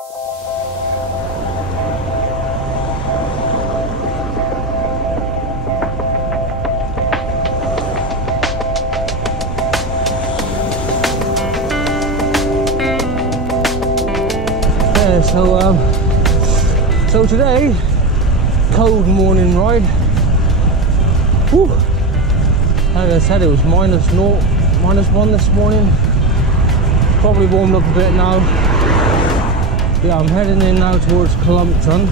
So today, cold morning ride. Whew. Like I said, it was -1 this morning. Probably warmed up a bit now. Yeah, I'm heading in now towards Columpton,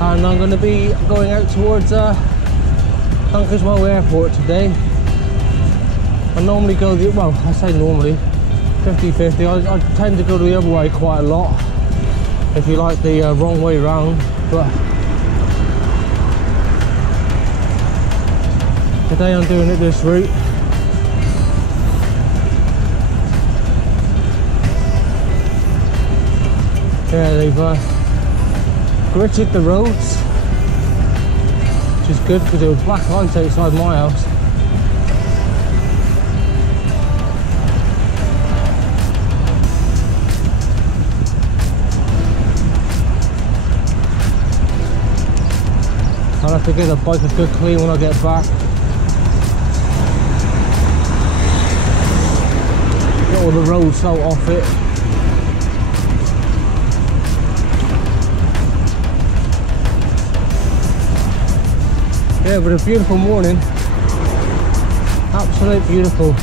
and I'm going to be going out towards Dunkeswell Airport today. I normally go the, well, I say normally, 50-50. I tend to go the other way quite a lot, if you like the wrong way round, but today I'm doing it this route. Yeah, they've gritted the roads, which is good because there was black ice outside my house. I'll have to get the bike a good clean when I get back. Get all the road salt off it. Yeah, but a beautiful morning. Absolutely beautiful.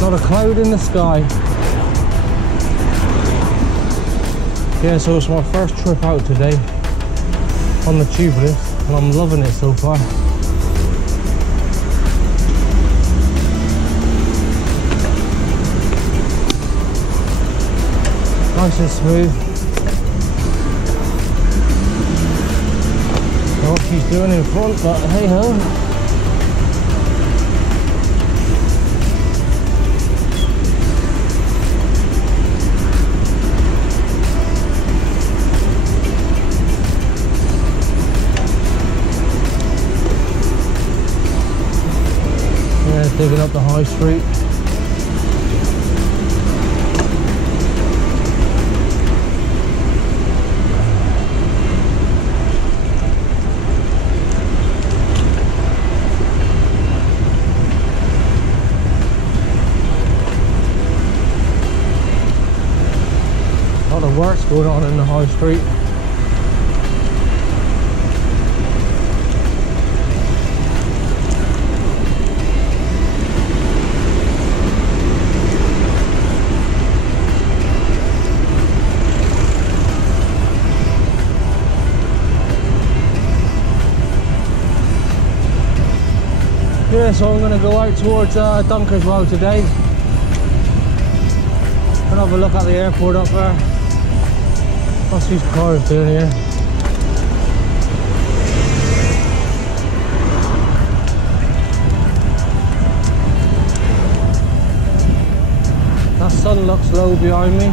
Not a cloud in the sky. Yeah, so it's my first trip out today on the Tubeless, and I'm loving it so far. Nice and smooth. I know what she's doing in front, but hey ho. Digging up the high street. A lot of work's going on in the high street. Yeah, so I'm going to go out towards Dunkeswell today and have a look at the airport up there. What's these cars doing here? That sun looks low behind me.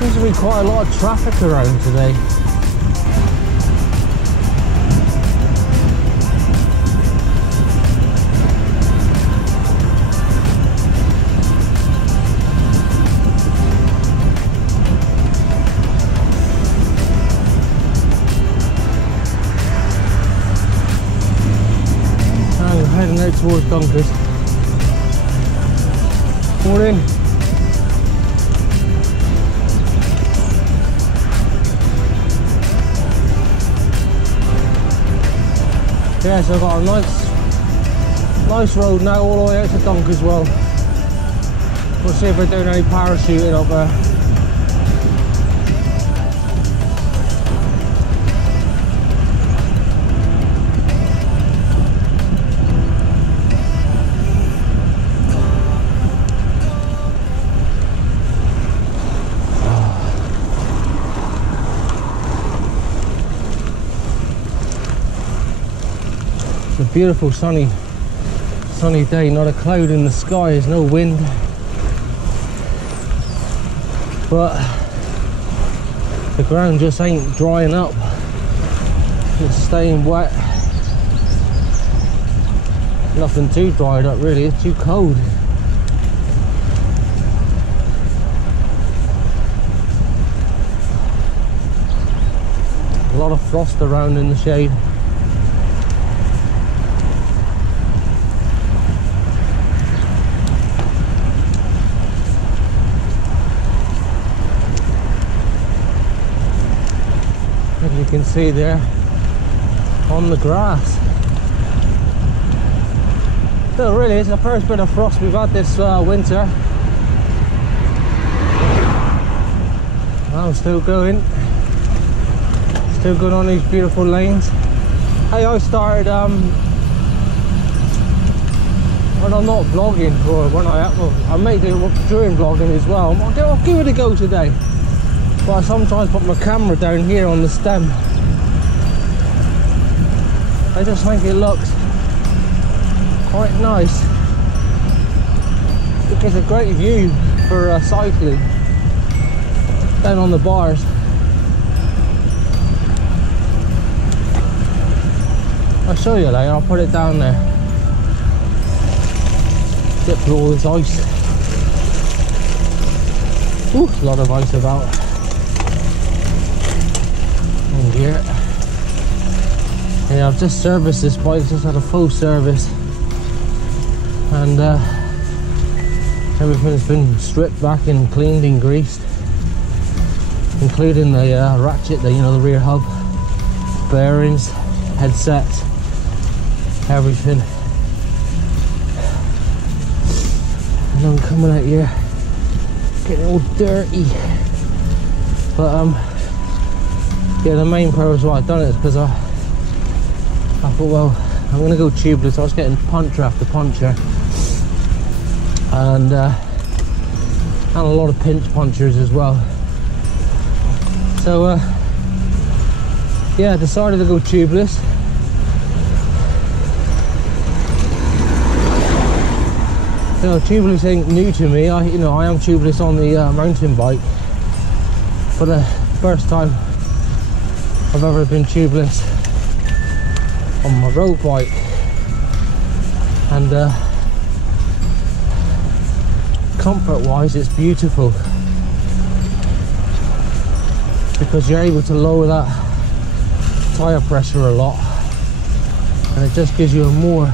Seems to be quite a lot of traffic around today. I'm heading out towards Dunkers. Morning. Yeah, so I've got a nice road now all the way out to Dunkeswell. We'll see if they're doing any parachuting up there. beautiful sunny day, not a cloud in the sky, there's no wind, but the ground just ain't drying up, it's staying wet. Nothing too dried up really, it's too cold. A lot of frost around in the shade. As you can see there on the grass. So really it's the first bit of frost we've had this winter. I'm still going. Still good on these beautiful lanes. Hey, I started when I'm not vlogging, or when I may do during vlogging as well. I'll give it a go today. But I sometimes put my camera down here on the stem. I just think it looks quite nice. It gives a great view for cycling down on the bars. I'll show you later, I'll put it down there. Get through all this ice. Ooh, a lot of ice about. And here. Yeah, I've just serviced this bike, just had a full service. And everything's been stripped back and cleaned and greased. Including the ratchet, the rear hub, bearings, headsets. Everything. And I'm coming out here getting all dirty, but yeah, the main purpose why I've done it is because I thought, well, I'm gonna go tubeless. I was getting puncture after puncture, and a lot of pinch punctures as well. So yeah, I decided to go tubeless. Tubeless ain't new to me. I am tubeless on the mountain bike, but the first time I've ever been tubeless on my road bike, and comfort-wise, it's beautiful because you're able to lower that tire pressure a lot, and it just gives you a more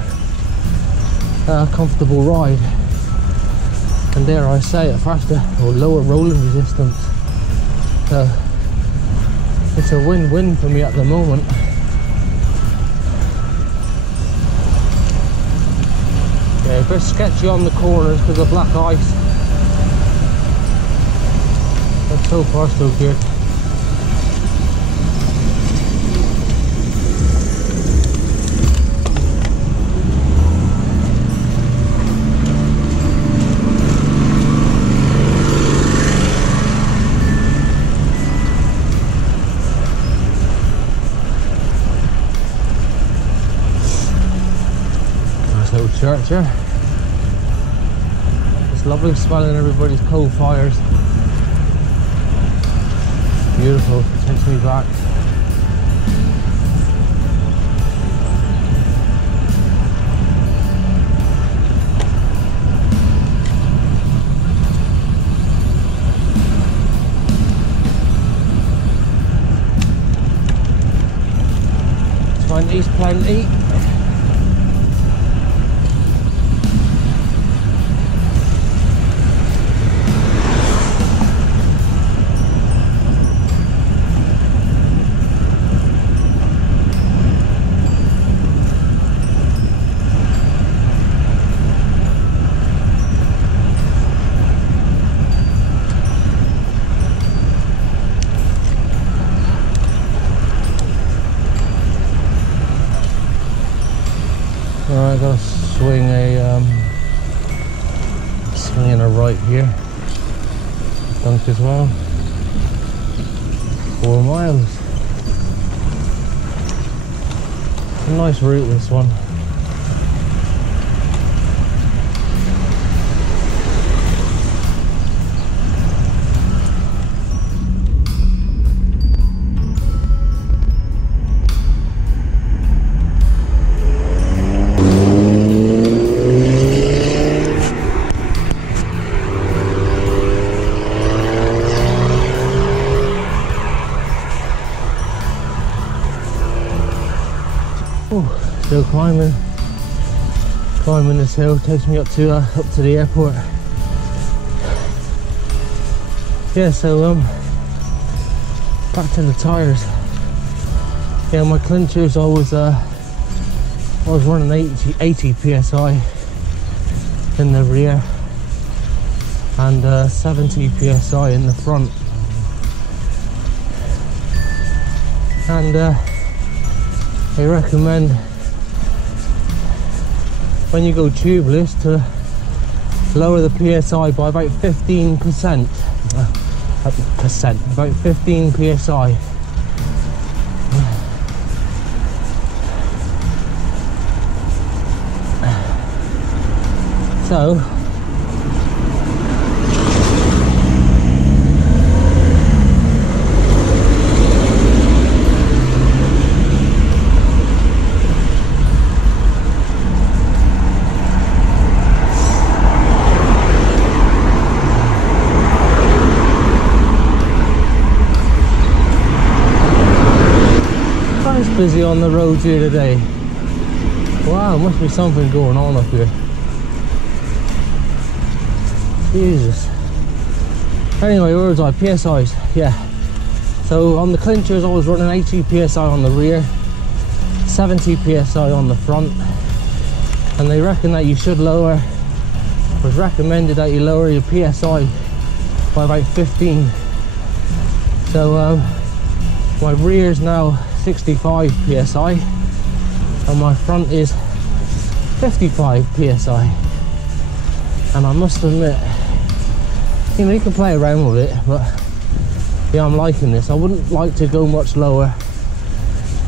comfortable ride, and dare I say it, faster or lower rolling resistance. So it's a win-win for me at the moment. Yeah, a bit sketchy on the corners because of black ice, but so far so good. Church here. It's lovely smelling everybody's coal fires. Beautiful, takes me back. Plenty's plenty. Alright, gotta swing in a right here. Dunk as well. 4 miles. A nice route, this one. climbing this hill. Takes me up to the airport. Yeah, so back to the tyres. Yeah, my clinchers I was running 80 psi in the rear and 70 psi in the front. And they recommend when you go tubeless to lower the psi by about 15%. About 15 psi. So busy on the roads here today. Wow, must be something going on up here. Jesus. Anyway, where was I? PSIs, yeah. So on the clinchers I was running 80 psi on the rear, 70 psi on the front, and they reckon that you should lower, it was recommended that you lower your psi by about 15. So my rear is now 65 psi and my front is 55 psi, and I must admit, you know, you can play around with it, but yeah, I'm liking this. I wouldn't like to go much lower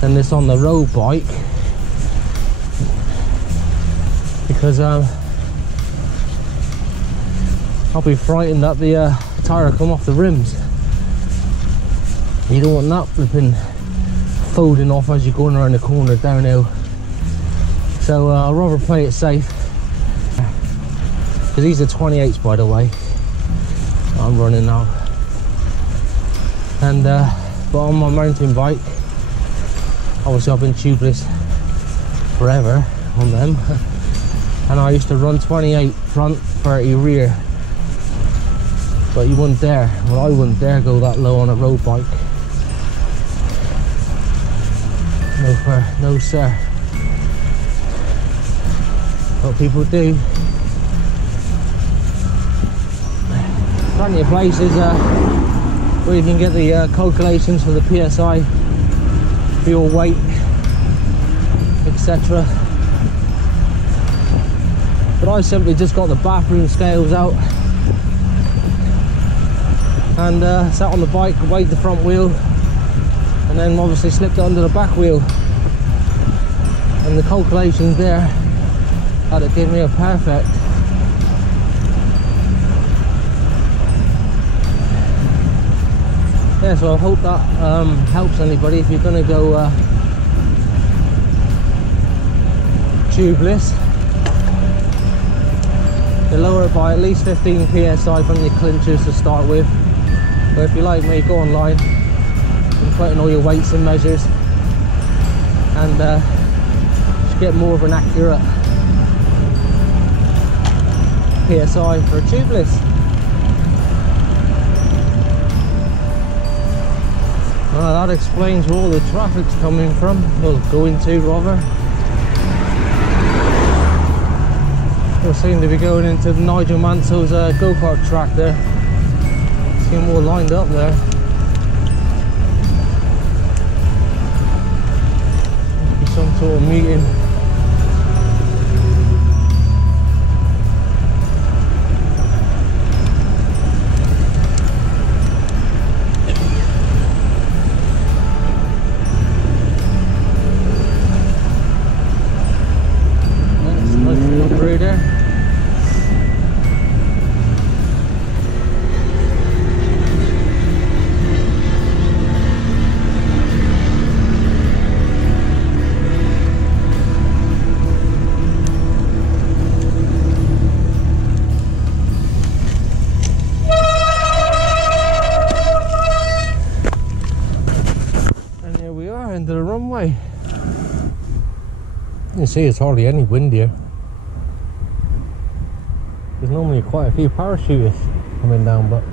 than this on the road bike because I'll be frightened that the tyre will come off the rims. You don't want that flipping folding off as you're going around the corner downhill. So I'd rather play it safe, because these are 28s by the way I'm running now. And but on my mountain bike, obviously I've been tubeless forever on them, and I used to run 28 front, 30 rear, but you wouldn't dare, well I wouldn't dare go that low on a road bike. No sir. What people do. Plenty of places where you can get the calculations for the PSI, for your weight, etc. But I simply just got the bathroom scales out and sat on the bike, weighed the front wheel, and then obviously slipped it under the back wheel, and the calculations there had it give me a perfect. Yeah, so I hope that helps anybody if you're going to go tubeless. You lower it by at least 15 psi from your clinchers to start with, but if you like me, go online and put in all your weights and measures and just get more of an accurate PSI for a tubeless. Well, that explains where all the traffic's coming from, well, going to rather. They seem to be going into Nigel Mansell's go-kart track there. See them all lined up there. Must be some sort of meeting. You see, it's hardly any wind here. There's normally quite a few parachutists coming down, but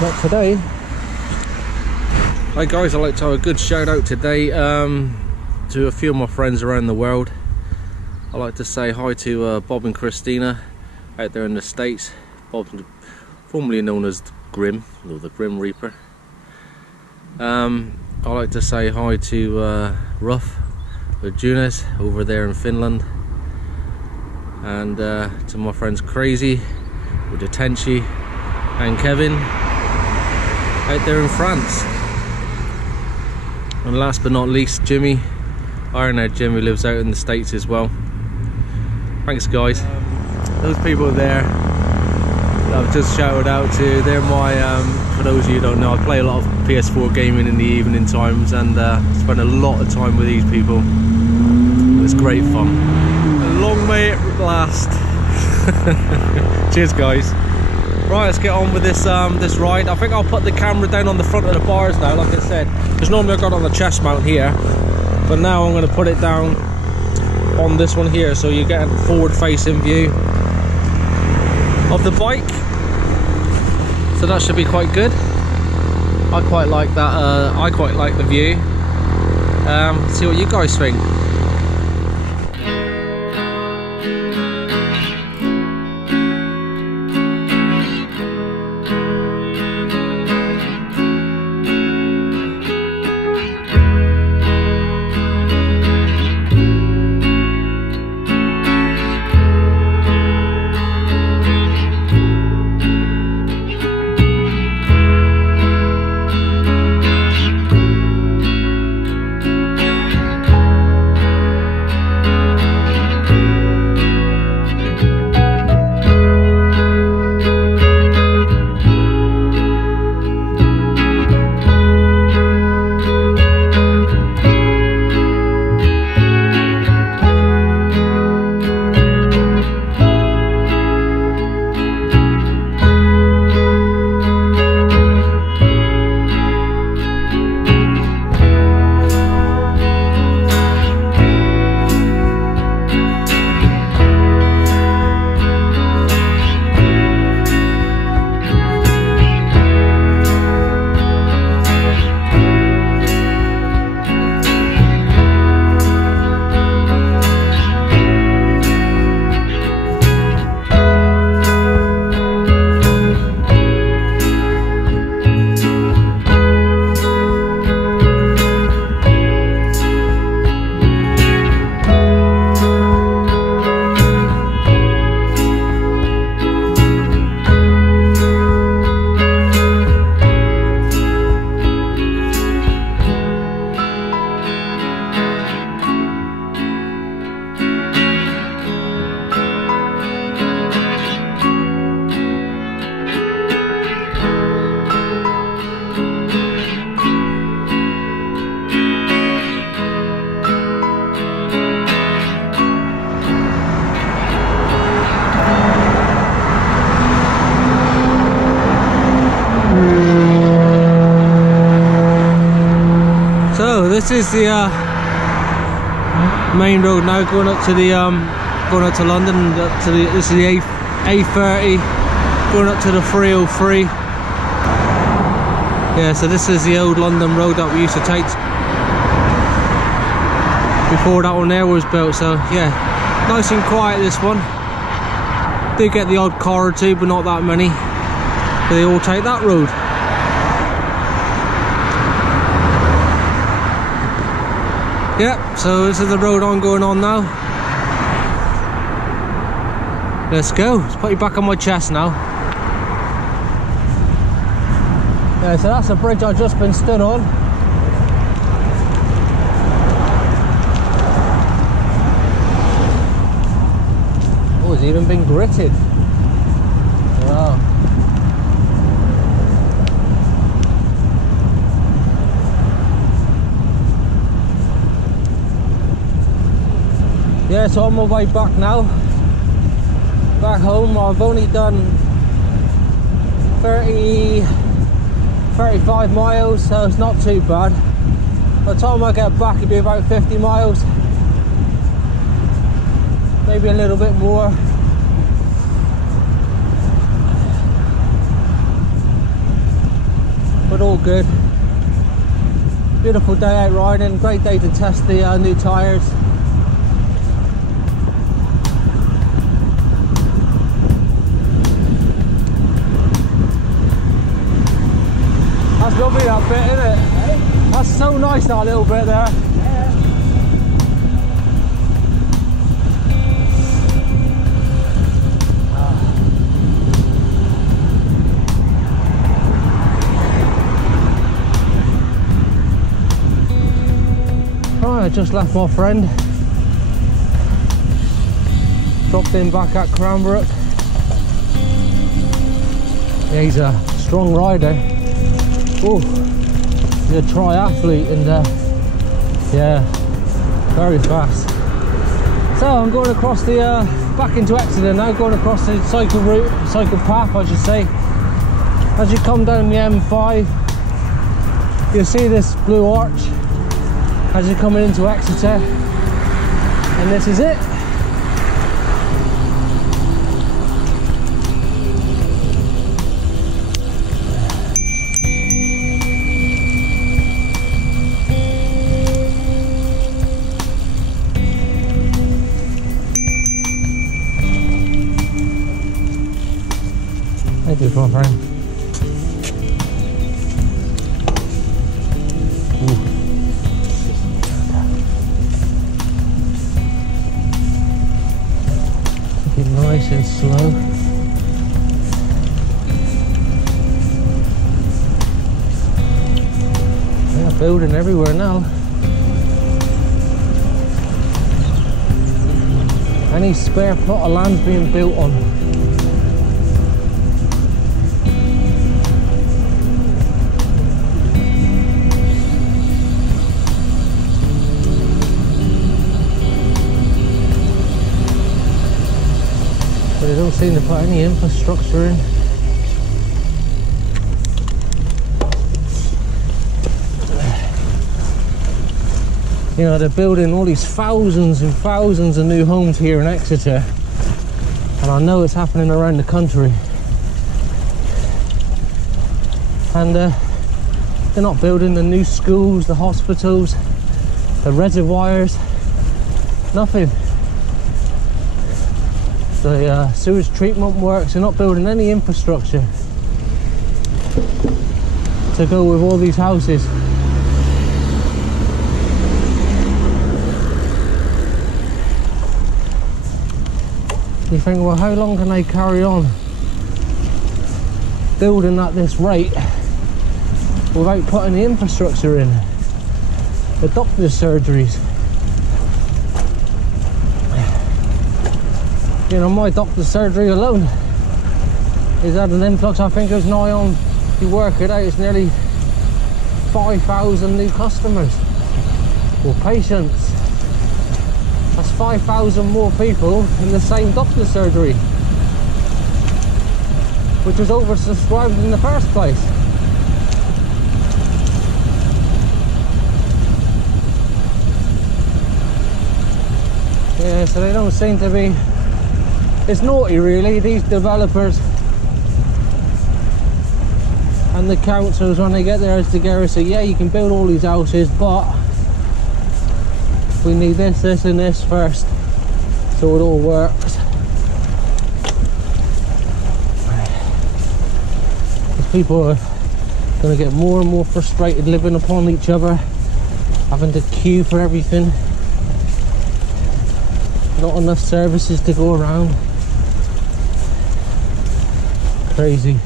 not today. Hi guys, I'd like to have a good shout out today to a few of my friends around the world. I'd like to say hi to Bob and Christina out there in the States. Bob, formerly known as Grim, or the Grim Reaper. I'd like to say hi to Ruff with Junes over there in Finland, and to my friends Crazy with Tenchi and Kevin out there in France. And last but not least, Jimmy, Ironhead Jimmy, lives out in the States as well. Thanks guys. Those people there that I've just shouted out to, they're my, for those of you who don't know, I play a lot of PS4 gaming in the evening times, and spend a lot of time with these people. It's great fun. And long may it last. Cheers guys. Right, let's get on with this this ride. I think I'll put the camera down on the front of the bars now, like I said, because normally I've got it on the chest mount here, but now I'm going to put it down on this one here, so you get a forward facing view of the bike. So that should be quite good. I quite like that. I quite like the view. See what you guys think. This is the main road now, going up to the going up to London. Up to the, this is the A30 going up to the 303. Yeah, so this is the old London road that we used to take before that one there was built. So yeah, nice and quiet this one. Do get the odd car or two, but not that many. But they all take that road. Yep, so this is the road I'm going on now. Let's go. Let's put you back on my chest now. Yeah, so that's the bridge I've just been stood on. Oh, it's even been gritted. Wow. Yeah, so on my way back now, back home. I've only done 35 miles, so it's not too bad. By the time I get back, it'll be about 50 miles. Maybe a little bit more. But all good. Beautiful day out riding. Great day to test the new tyres. That's lovely, that bit, isn't it? Hey? That's so nice, that little bit there. Yeah. Right, I just left my friend. Dropped in back at Cranbrook. Yeah, he's a strong rider. Oh, he's a triathlete and yeah, very fast. So I'm going across the back into Exeter now, going across the cycle route, cycle path I should say. As you come down the M5, you'll see this blue arch as you're coming into Exeter, and this is it. Thank you, my friend. Take it nice and slow. Yeah, building everywhere now. Any spare plot of land's being built on. But they don't seem to put any infrastructure in. You know, they're building all these thousands and thousands of new homes here in Exeter, and I know it's happening around the country. And they're not building the new schools, the hospitals, the reservoirs, nothing. The sewage treatment works, they're not building any infrastructure to go with all these houses. You think, well, how long can they carry on building at this rate without putting the infrastructure in? The doctor's surgeries. You know, my doctor's surgery alone is had an influx, I think it was nigh on, if you work it out, it's nearly 5,000 new customers or patients. That's 5,000 more people in the same doctor's surgery, which was oversubscribed in the first place. Yeah, so they don't seem to be... It's naughty really, these developers and the councils, when they get there as together, say, yeah, you can build all these houses, but we need this, this and this first, so it all works. Because people are going to get more and more frustrated living upon each other, having to queue for everything, not enough services to go around. Crazy.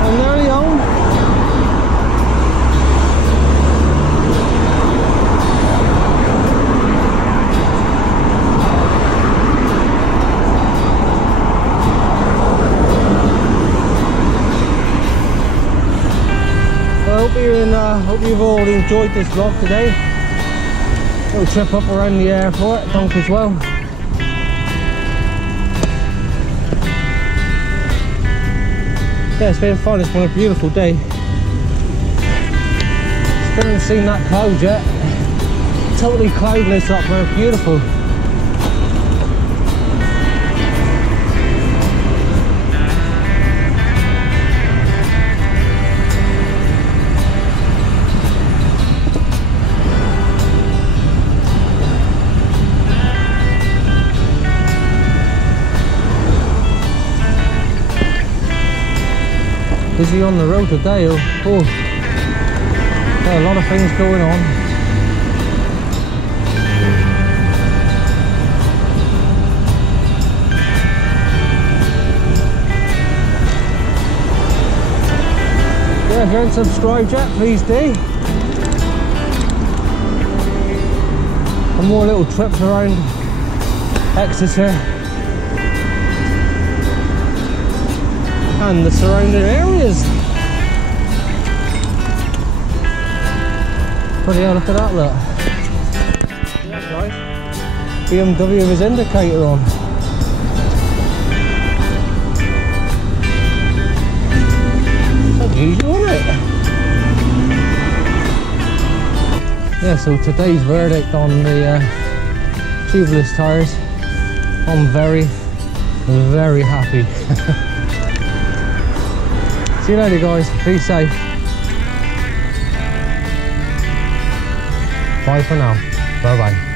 I'm nearly home. I hope you've all enjoyed this vlog today. Little trip up around the airport, Donkey's Well. Yeah, it's been fun. It's been a beautiful day. Still haven't seen that cloud yet. Totally cloudless up there, beautiful. Busy on the road today. Oh, a lot of things going on. Yeah, if you haven't subscribed yet, please do. And more little trips around Exeter and the surrounding areas. Bloody hell, look at that, look. Yeah, guys. BMW with his indicator on. Unusual, isn't it? Yeah, so today's verdict on the tubeless tyres, I'm very, very happy. See you later, guys. Be safe. Bye for now. Bye bye.